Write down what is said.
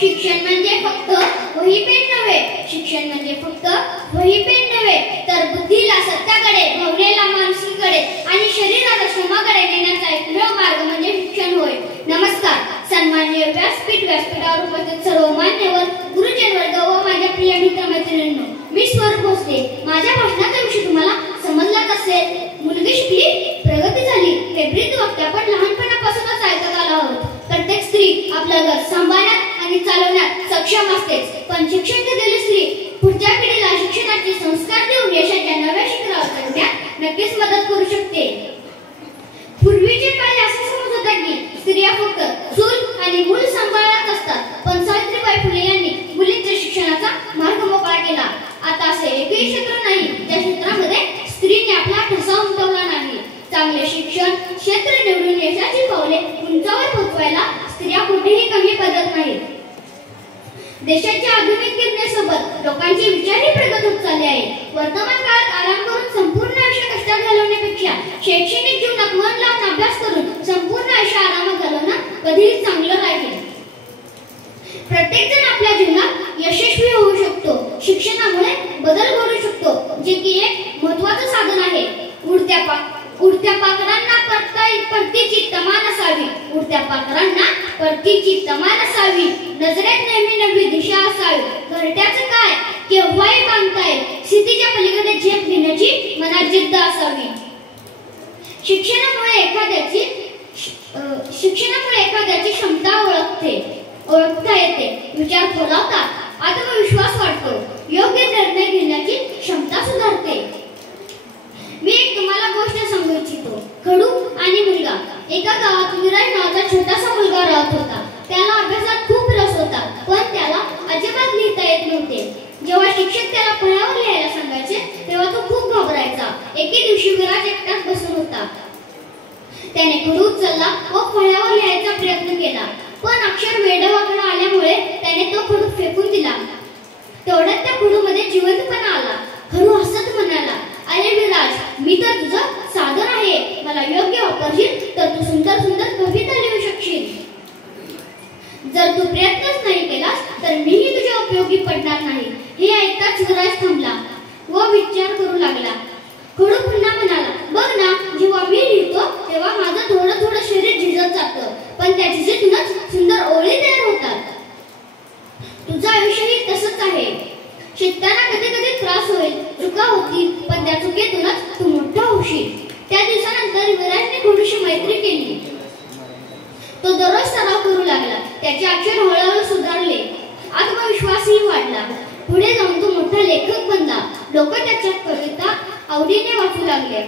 शिक्षण म्हणजे फक्त वही पेन नव्हे, शिक्षण म्हणजे फक्त वही पेन नव्हे, तर बुद्धीला सत्याकडे, भावनेला माणुसकीकडे आणि शरीराला श्रमाकडे नेण्याचा एकमेव मार्ग म्हणजे शिक्षण होय. नमस्कार. सन्माननीय व्यासपीठावर उपस्थित सर्व मान्यवर, गुरुजन वर्ग व माझ्या प्रिय मित्रमैत्रिणींनो, मी स्वरूप भोसले. माझ्या भाषणाचा विषय तुम्हाला समजलाच असेल. मुलगी शिकली, प्रगती झाली हे ब्रीद वाक्य आपण लहानपणापासूनच ऐकत आलो आहोत. प्रत्येक स्त्री आपलं घर सांभाळण्यात आणि चालवण्यात सक्षम असतेच, पण शिक्षण घेतलेली स्त्री पुढच्या पिढीला शिक्षणाचे संस्कार देऊन यशाच्या नव्या शिखरावर चढण्यात नक्कीच मदत करू शकते. पूर्वीचे काळी असे समज होता की स्त्रिया फक्त चूल आणि मूल सांभाळत असतात, पण सावित्रीबाई फुले यांनी मुलींच्या शिक्षणाचा मार्ग मोकळा केला. आता असे एकही क्षेत्र नाही ज्या क्षेत्रामध्ये स्त्रीने आपला ठसा उमटवला नाही. चांगले शिक्षण क्षेत्र निवडून यशाची पावले उंचावर पोहोचवायला स्त्रिया कुठेही कमी पडत नाहीत. देशाच्या आधुनिकतेसोबत लोकांचे विचारही प्रगत होत चालले आहेत. वर्तमान काळात आराम करून संपूर्ण आयुष्य कष्टात घालवण्यापेक्षा शैक्षणिक जीवनात मन लावून अभ्यास करून संपूर्ण आयुष्य आरामात घालवणं कधीही चांगलं राहील. प्रत्येक जण आपल्या जीवनात यशस्वी होऊ शकतो. शिक्षणामुळे बदल घडू शकतो, जे की एक महत्त्वाचं साधन आहे. उडत्या पाखरांना परतीची तमान असावी, उडत्या पाखरांना परतीची तमान असावी, नजरेत नेहमी नवी दिशा असावी. घरट्याचं काय केव्हाही बांधता येईल, स्थितीच्या पलीकडे झेप घेण्याची मनात जिद्द असावी. शिक्षणामुळे एखाद्याची क्षमता ओळखता येते, विचार खोलावतात, आत्मविश्वास वाढतो, योग्य निर्णय घेण्याची क्षमता सुधारते. मी एक तुम्हाला गोष्ट सांगू इच्छितो. खडू आणि मुलगा. एका गावात विराज नावाचा छोटासा मुलगा राहत होता. त्याला अभ्यासात खूप रस होता, पण त्याला अजिबात लिहिता येत नव्हते. जेव्हा शिक्षक त्याला फळ्यावर लिहायला सांगायचे तेव्हा तो खूप घाबरायचा. एके दिवशी विराज एकटाच बसून होता. त्याने खडू उचलला व फळ्यावर लिहायचा प्रयत्न केला, पण अक्षर वेडवाकडे आल्यामुळे त्याने तो खडू फेकून दिला. तेवढ्यात त्या खडूमध्ये जिवंतपणा आला. खडू हसत म्हणाला, अरे विराज, मी तर तुझं साधन आहे. मला योग्य वापरशील तर तू सुंदर सुंदर कविता लिहू शकशील. जर तू प्रयत्नच नाही केलास तर मीही तुझ्या उपयोगी पडणार नाही. हे ऐकताच विराज थांबला व विचार करू लागला. खडू पुन्हा म्हणाला, बघ ना, जेव्हा मी लिहितो तेव्हा माझं थोडं थोडं शरीर झिजत जातं, पण त्या झिजतूनच सुंदर ओळी तयार होतात. तुझं आयुष्यही तसंच आहे. शिकताना कधी कधी त्रास होईल, चुका होतील, पण त्या चुकीतूनच तू मोठा होशील. त्या दिवसानंतर विराजने खडूशी मैत्री केली. तो दररोज सराव करू लागला. त्याचे अक्षर हळूहळू सुधारले, आत्मविश्वासही वाढला. पुढे जाऊन तो मोठा लेखक बनला. लोक त्याच्या कविता आवडीने वाचू लागले.